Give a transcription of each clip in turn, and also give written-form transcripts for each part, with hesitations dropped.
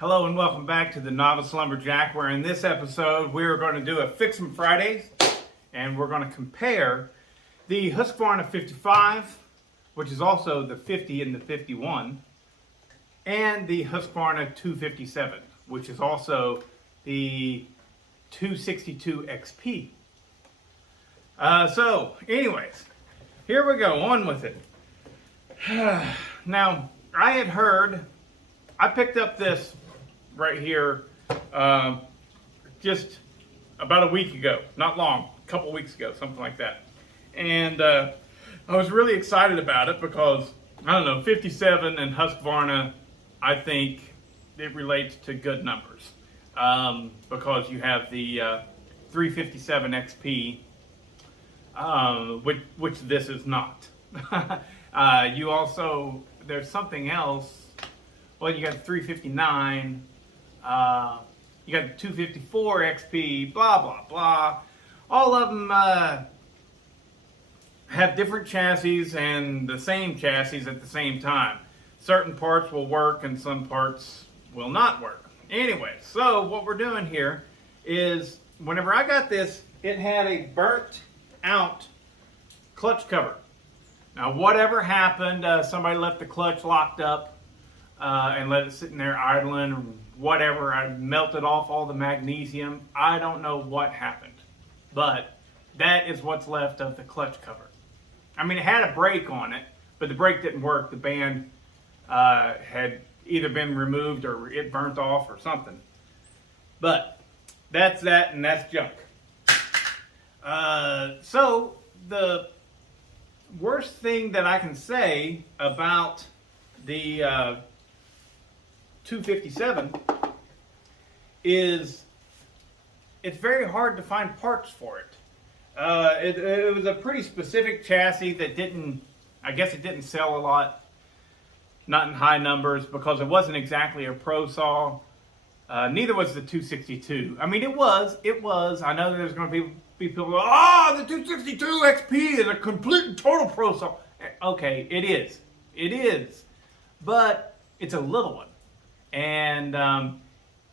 Hello and welcome back to the Novice Lumberjack, where in this episode we're going to do a Fix 'em Fridays, and we're going to compare the Husqvarna 55, which is also the 50 and the 51, and the Husqvarna 257, which is also the 262 XP. So anyways, here we go, on with it. Now, I picked up this right here just about a week ago, not long, a couple weeks ago, something like that. And I was really excited about it because, I don't know, 57 and Husqvarna, I think it relates to good numbers. Because you have the 357 XP, which this is not. You also, there's something else. Well, you got the 359, you got the 254 XP, blah, blah, blah. All of them have different chassis and the same chassis at the same time. Certain parts will work and some parts will not work. Anyway, so what we're doing here is, whenever I got this, it had a burnt out clutch cover. Now, whatever happened, somebody left the clutch locked up and let it sit in there idling or whatever. I melted off all the magnesium. I don't know what happened, but that is what's left of the clutch cover. I mean, it had a brake on it, but the brake didn't work. The band had either been removed or it burnt off or something. But that's that, and that's junk. So the worst thing that I can say about the 257 is it's very hard to find parts for it. It was a pretty specific chassis that I guess it didn't sell a lot, not in high numbers, because it wasn't exactly a pro saw. Neither was the 262. I mean, it was. I know there's going to be people go, the 262 XP is a complete and total pro saw. Okay, it is. But it's a little one. And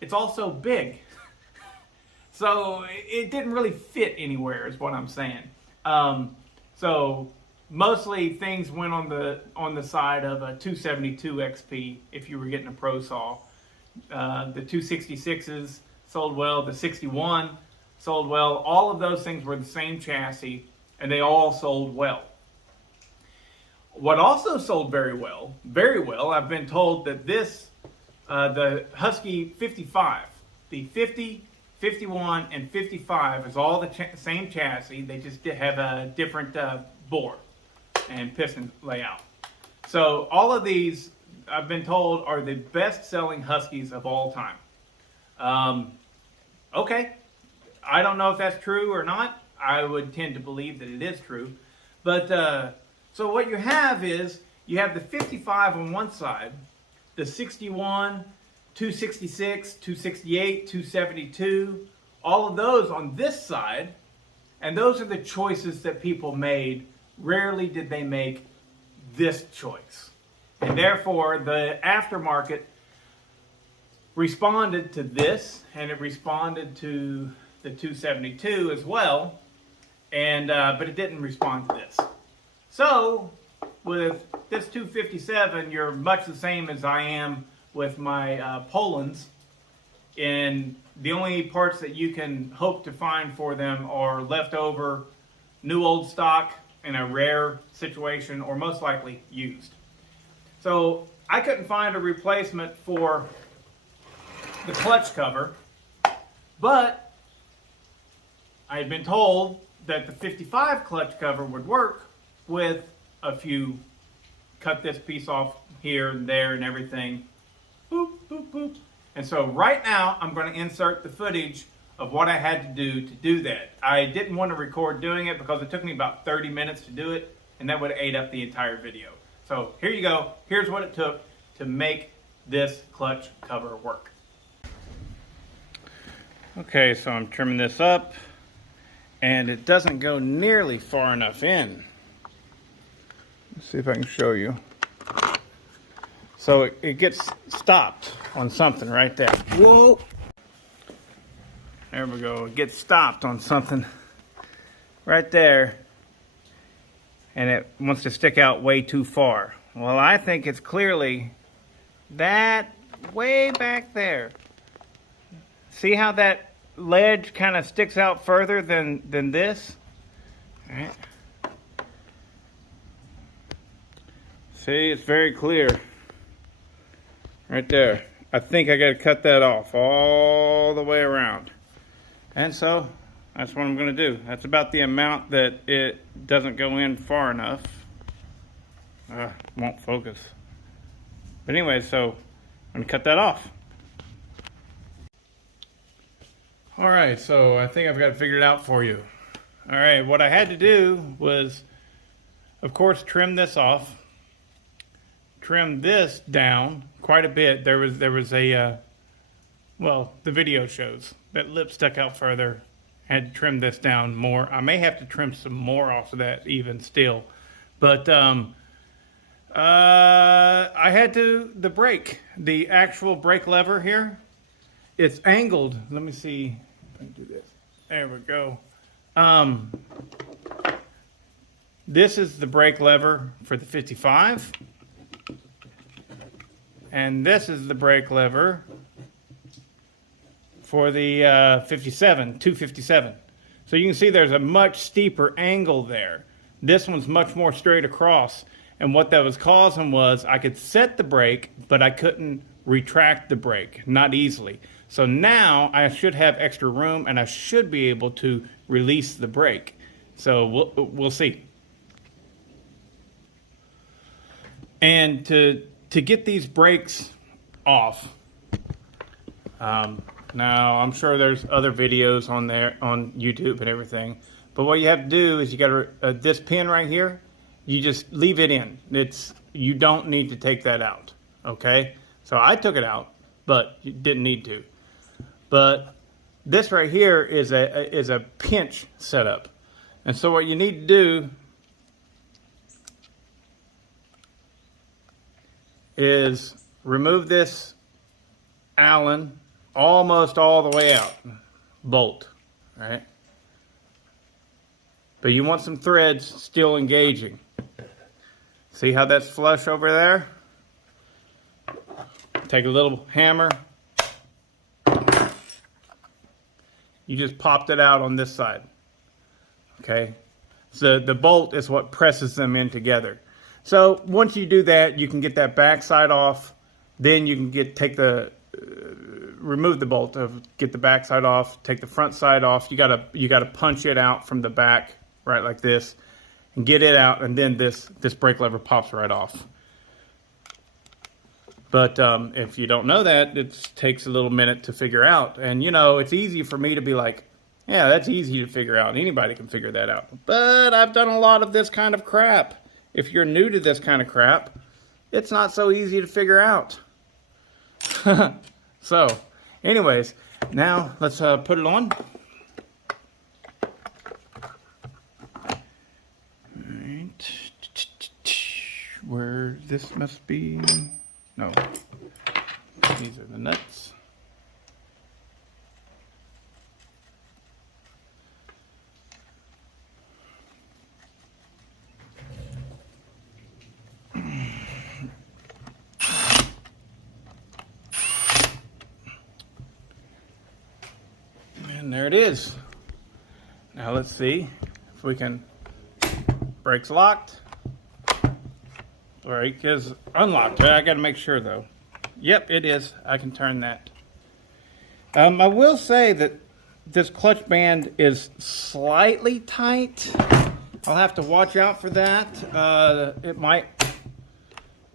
it's also big. So it didn't really fit anywhere, is what I'm saying. So mostly things went on the side of a 272 XP if you were getting a pro saw. The 266s sold well. The 61 sold well. All of those things were the same chassis, and they all sold well. What also sold very well, I've been told that this, the Husky 55, the 50, 51, and 55 is all the same chassis. They just have a different bore and piston layout. So all of these, I've been told, are the best-selling Huskies of all time. Okay, I don't know if that's true or not. I would tend to believe that it is true. But so what you have is, you have the 55 on one side, the 61, 266, 268, 272, all of those on this side, and those are the choices that people made. Rarely did they make this choice. And therefore, the aftermarket responded to this, and it responded to the 272 as well, and but it didn't respond to this. So, with this 257, you're much the same as I am with my Polands, and the only parts that you can hope to find for them are leftover, new old stock in a rare situation, or most likely used. So I couldn't find a replacement for the clutch cover, but I had been told that the 55 clutch cover would work with a few, cut this piece off here and there and everything. Boop, boop, boop. And so right now I'm going to insert the footage of what I had to do that. I didn't want to record doing it because it took me about 30 minutes to do it, and that would have ate up the entire video. So here you go. Here's what it took to make this clutch cover work. Okay, so I'm trimming this up, and it doesn't go nearly far enough in. Let's see if I can show you. So it gets stopped on something right there. Whoa! There we go. It gets stopped on something right there. And it wants to stick out way too far. Well, I think it's clearly that way back there. See how that ledge kind of sticks out further than this? All right. See, it's very clear. Right there. I think I got to cut that off all the way around. And so, that's what I'm going to do. That's about the amount that it doesn't go in far enough. Won't focus. But anyway, so I'm going to cut that off. Alright, so I think I've got it figured out for you. Alright, what I had to do was, of course, trim this off. Trim this down quite a bit. There was a, well, the video shows that lip stuck out further. Had to trim this down more. I may have to trim some more off of that even still. But I had to, the brake, the actual brake lever here, it's angled. Let me see if I can do this. There we go. This is the brake lever for the 55. And this is the brake lever for the 57, 257. So you can see there's a much steeper angle there. This one's much more straight across. And what that was causing was I could set the brake, but I couldn't retract the brake, not easily. So now I should have extra room and I should be able to release the brake. So we'll see. And to get these brakes off, now I'm sure there's other videos on there on YouTube and everything, but what you have to do is you got this pin right here, you just leave it in. You don't need to take that out, okay? So I took it out, but you didn't need to. But this right here is a pinch setup, and so what you need to do is remove this Allen almost all the way out, bolt, right? But you want some threads still engaging. See how that's flush over there? Take a little hammer. You just popped it out on this side, okay? So the bolt is what presses them in together. So once you do that, you can get that back side off. Then you can remove the bolt, get the back side off, take the front side off. You gotta punch it out from the back, right, like this, and get it out, and then this brake lever pops right off. But if you don't know that, it takes a little minute to figure out. And you know, it's easy for me to be like, yeah, that's easy to figure out. Anybody can figure that out. But I've done a lot of this kind of crap. If you're new to this kind of crap, it's not so easy to figure out. So, anyways, now let's put it on. Alright. Where this must be... No. These are the nuts. And there it is. Now let's see if we can, brakes locked. Brake is unlocked. I gotta make sure though. Yep, it is. I can turn that. I will say that this clutch band is slightly tight. I'll have to watch out for that. It might,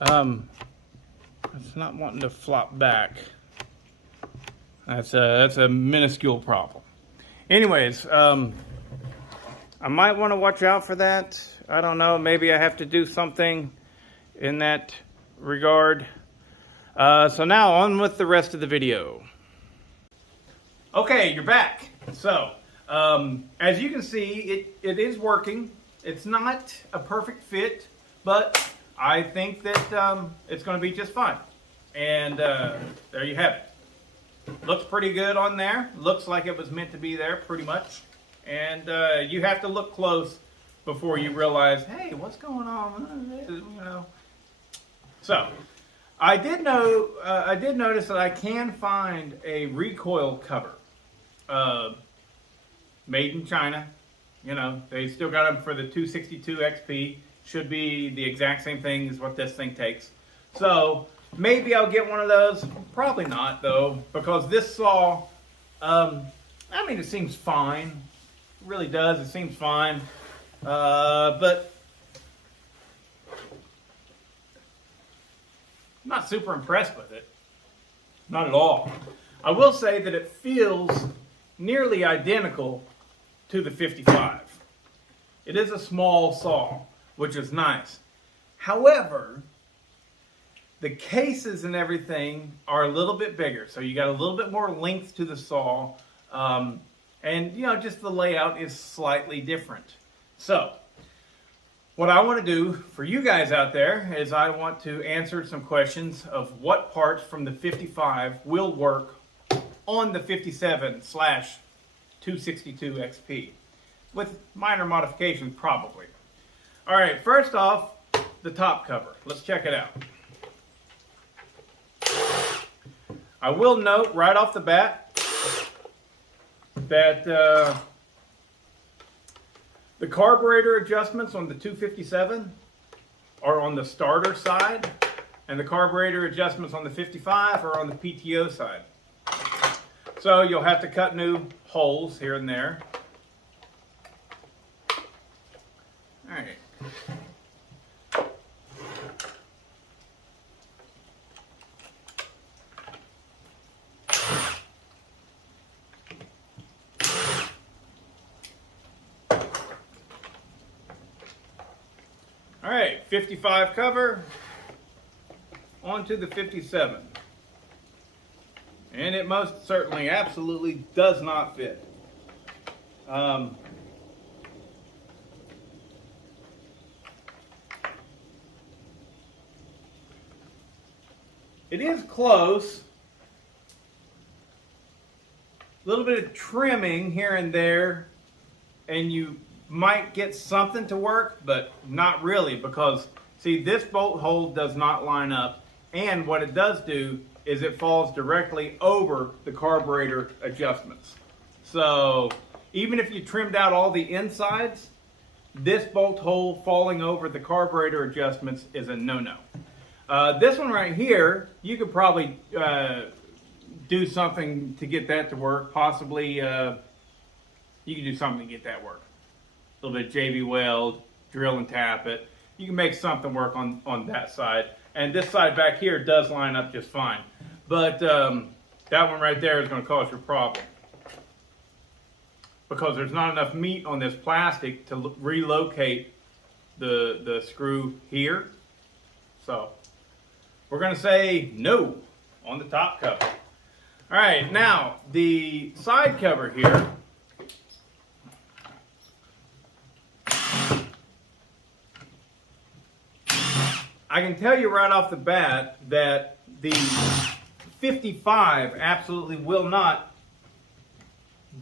it's not wanting to flop back. That's a minuscule problem. Anyways, I might want to watch out for that. I don't know. Maybe I have to do something in that regard. So now on with the rest of the video. Okay, you're back. So, as you can see, it is working. It's not a perfect fit, but I think that it's going to be just fine. And there you have it. Looks pretty good on there. Looks like it was meant to be there pretty much. And you have to look close before you realize, hey, what's going on? You know. So I did notice that I can find a recoil cover, made in China. You know, they still got them for the 262 XP. Should be the exact same thing as what this thing takes. So maybe I'll get one of those. Probably not though, because this saw, I mean, it seems fine. It really does. It seems fine. But I'm not super impressed with it. Not at all. I will say that it feels nearly identical to the 55. It is a small saw, which is nice. However, the cases and everything are a little bit bigger, so you got a little bit more length to the saw, and you know, just the layout is slightly different. So what I want to do for you guys out there is I want to answer some questions of what parts from the 55 will work on the 57/262 XP with minor modifications probably. All right, first off, the top cover. Let's check it out. I will note right off the bat that the carburetor adjustments on the 257 are on the starter side, and the carburetor adjustments on the 55 are on the PTO side. So you'll have to cut new holes here and there. All right. All right, 55 cover onto the 57. And it most certainly, absolutely does not fit. It is close. A little bit of trimming here and there, and you might get something to work, but not really, because see, this bolt hole does not line up, and what it does do is it falls directly over the carburetor adjustments. So even if you trimmed out all the insides, this bolt hole falling over the carburetor adjustments is a no-no. This one right here, you could probably do something to get that to work. Possibly you can do something to get that work. A little bit of JV weld, drill and tap it. You can make something work on that side. And this side back here does line up just fine. But that one right there is going to cause you a problem, because there's not enough meat on this plastic to relocate the screw here. So we're going to say no on the top cover. All right, now the side cover here. I can tell you right off the bat that the 55 absolutely will not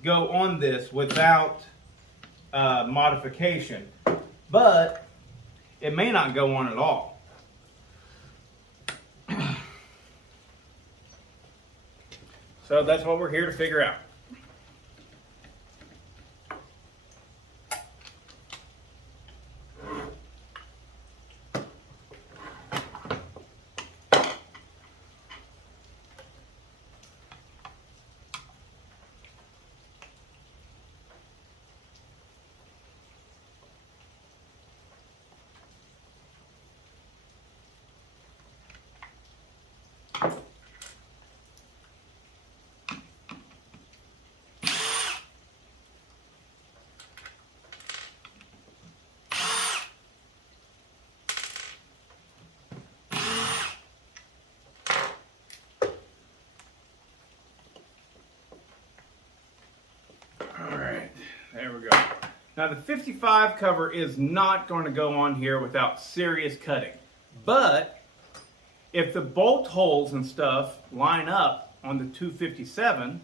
go on this without modification, but it may not go on at all. So that's what we're here to figure out. There we go. Now the 55 cover is not going to go on here without serious cutting. But if the bolt holes and stuff line up on the 257,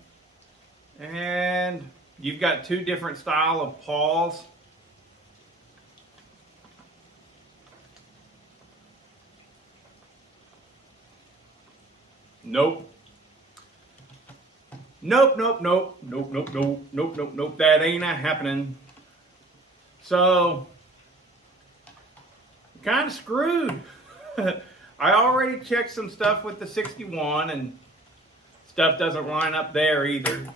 and you've got two different style of paws, nope. Nope, nope, nope, nope, nope, nope, nope, nope, nope, that ain't happening. So, kind of screwed. I already checked some stuff with the 61 and stuff doesn't line up there either.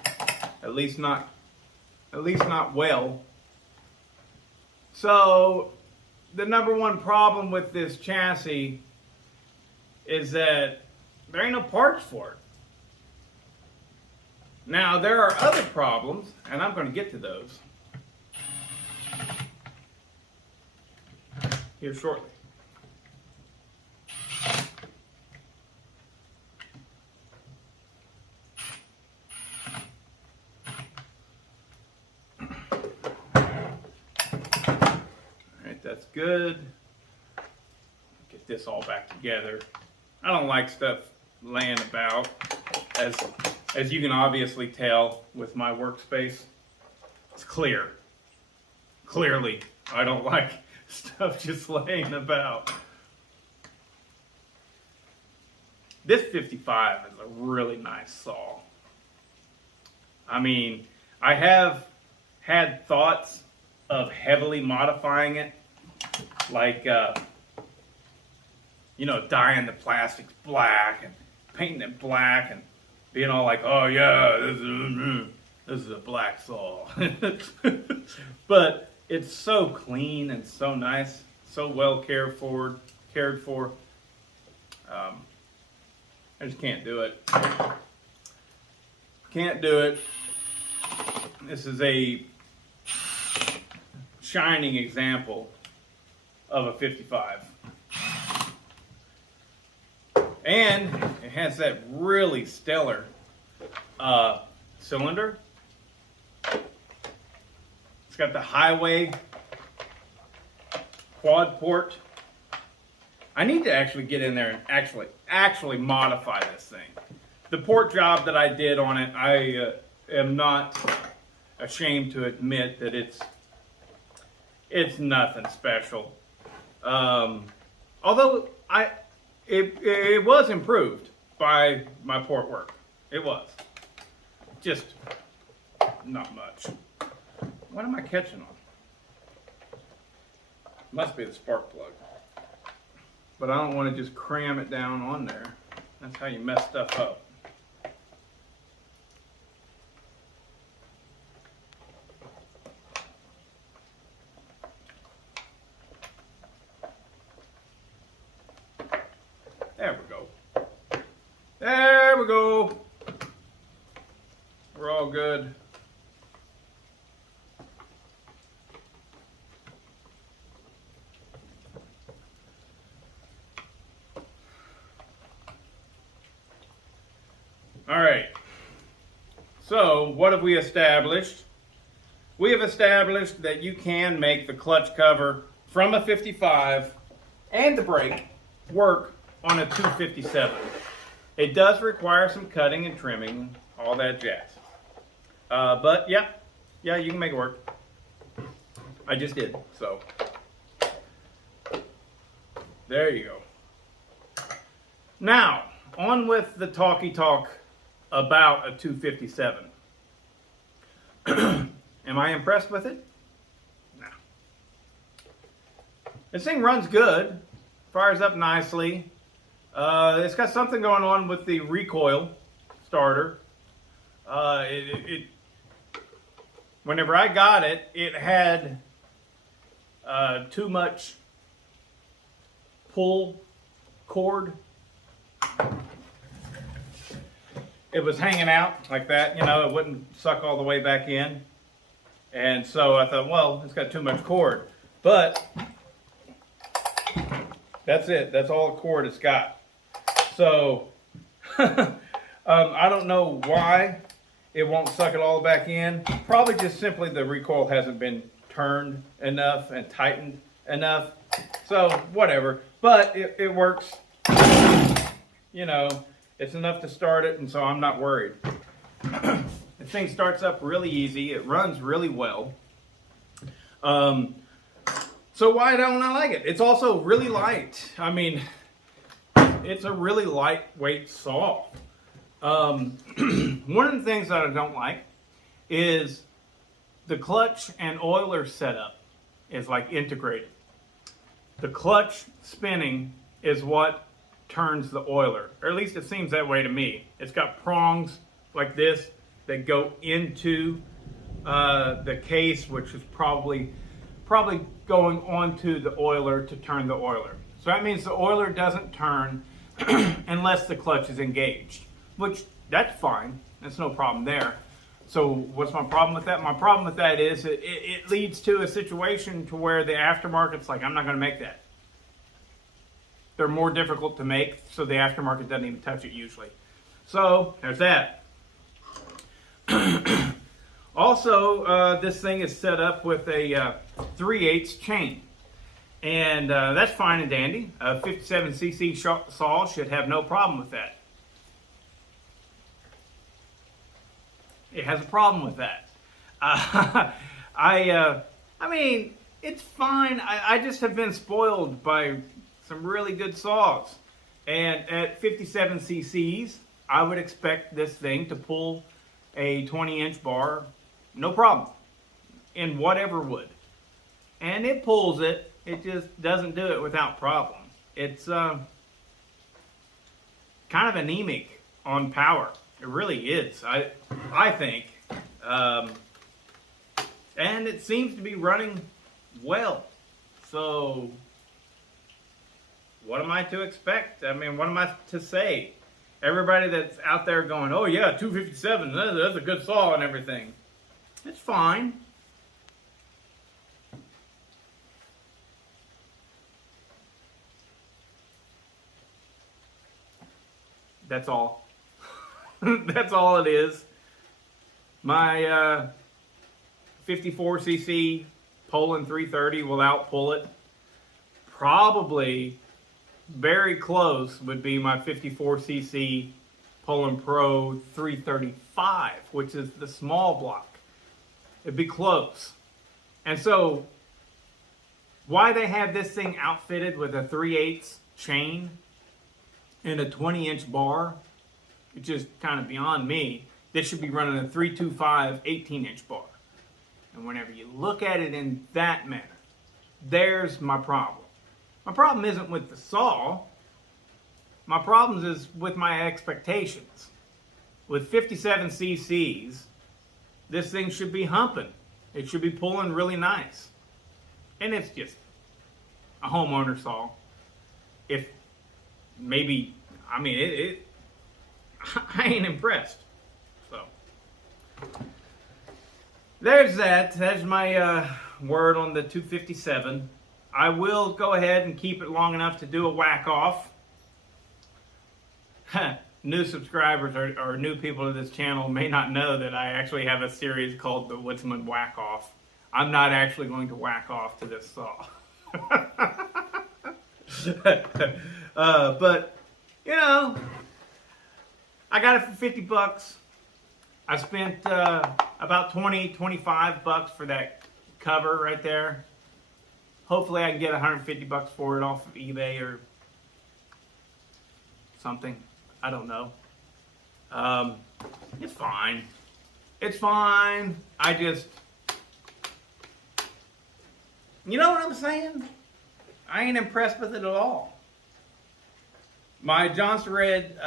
At least not well. So, the number one problem with this chassis is that there ain't no parts for it. Now, there are other problems, and I'm going to get to those here shortly. Alright, that's good. Get this all back together. I don't like stuff laying about, as you can obviously tell with my workspace. It's clear. Clearly, I don't like stuff just laying about. This 55 is a really nice saw. I mean, I have had thoughts of heavily modifying it, like, you know, dyeing the plastics black and painting it black and being all like, oh yeah, this is a black saw. But it's so clean and so nice, so well cared for. I just can't do it. Can't do it. This is a shining example of a 55. And it has that really stellar cylinder. It's got the highway quad port. I need to actually get in there and actually modify this thing. The port job that I did on it, I am not ashamed to admit that it's nothing special. Although it was improved by my port work. It was. Just not much. What am I catching on? Must be the spark plug. But I don't want to just cram it down on there. That's how you mess stuff up. There we go. There we go. We're all good. All right. So, what have we established? We have established that you can make the clutch cover from a 55 and the brake work on a 257. It does require some cutting and trimming, all that jazz. But yeah, you can make it work. I just did, so. There you go. Now, on with the talky talk about a 257. Am I impressed with it? No. This thing runs good, fires up nicely. It's got something going on with the recoil starter. Whenever I got it, it had too much pull cord. It was hanging out like that, you know, it wouldn't suck all the way back in. And so I thought, well, it's got too much cord. But that's it. That's all the cord it's got. So I don't know why it won't suck it all back in. Probably just simply the recoil hasn't been turned enough and tightened enough. So whatever. but it works. You know, it's enough to start it, and so I'm not worried. The thing starts up really easy. It runs really well. So why don't I like it? It's also really light. I mean, it's a really lightweight saw. One of the things that I don't like is the clutch and oiler setup is like integrated. The clutch spinning is what turns the oiler, or at least it seems that way to me. It's got prongs like this that go into the case, which is probably going onto the oiler to turn the oiler. So that means the oiler doesn't turn unless the clutch is engaged, which that's fine. That's no problem there. So what's my problem with that? My problem with that is it leads to a situation to where the aftermarket's like, I'm not going to make that. They're more difficult to make, so the aftermarket doesn't even touch it usually. So there's that. Also, this thing is set up with a 3/8 chain. And that's fine and dandy. A 57cc saw should have no problem with that. It has a problem with that. I mean, it's fine. I just have been spoiled by some really good saws. And at 57 cc's, I would expect this thing to pull a 20-inch bar, no problem, in whatever wood. And it pulls it. It just doesn't do it without problem. It's kind of anemic on power. It really is, I think. And it seems to be running well. So what am I to expect? I mean, what am I to say? Everybody that's out there going, oh yeah, 257, that's a good saw and everything. It's fine. That's all. That's all it is. My 54cc Poland 330 will outpull it. Probably very close would be my 54cc Poland Pro 335, which is the small block. It'd be close. And so, why they have this thing outfitted with a 3/8 chain and a 20-inch bar, it's just kind of beyond me. This should be running a 325 18-inch bar. And whenever you look at it in that manner, there's my problem. My problem isn't with the saw. My problem is with my expectations. With 57 cc's, this thing should be humping. It should be pulling really nice. And it's just a homeowner saw. If maybe, I mean, I ain't impressed. So, there's that. That's my word on the 257. I will go ahead and keep it long enough to do a whack off. New subscribers or new people to this channel may not know that I actually have a series called the Woodsman Whack Off. I'm not actually going to whack off to this saw. But, you know, I got it for 50 bucks. I spent about 25 bucks for that cover right there. Hopefully I can get 150 bucks for it off of eBay or something. I don't know. It's fine. It's fine. I just, you know what I'm saying? I ain't impressed with it at all. My Johnson Red,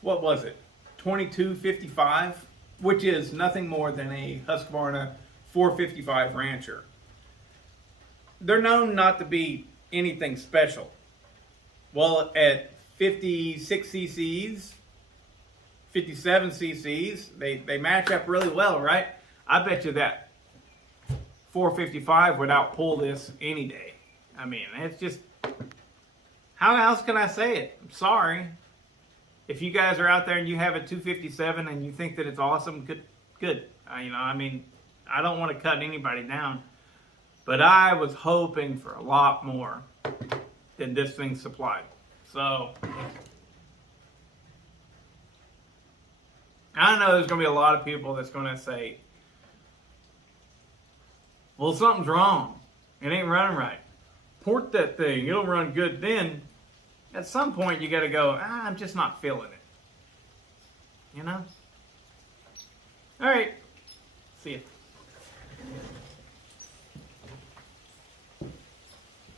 what was it? 2255, which is nothing more than a Husqvarna 455 Rancher. They're known not to be anything special. Well, at 56 cc's, 57 cc's, they match up really well, right? I bet you that 455 would outpull this any day. I mean, it's just, how else can I say it? I'm sorry. If you guys are out there and you have a 257 and you think that it's awesome, good. You know, I mean, I don't want to cut anybody down. But I was hoping for a lot more than this thing supplied. So, I know there's going to be a lot of people that's going to say, well, something's wrong. It ain't running right. Port that thing. It'll run good then. At some point, you got to go, I'm just not feeling it. You know? All right. See ya.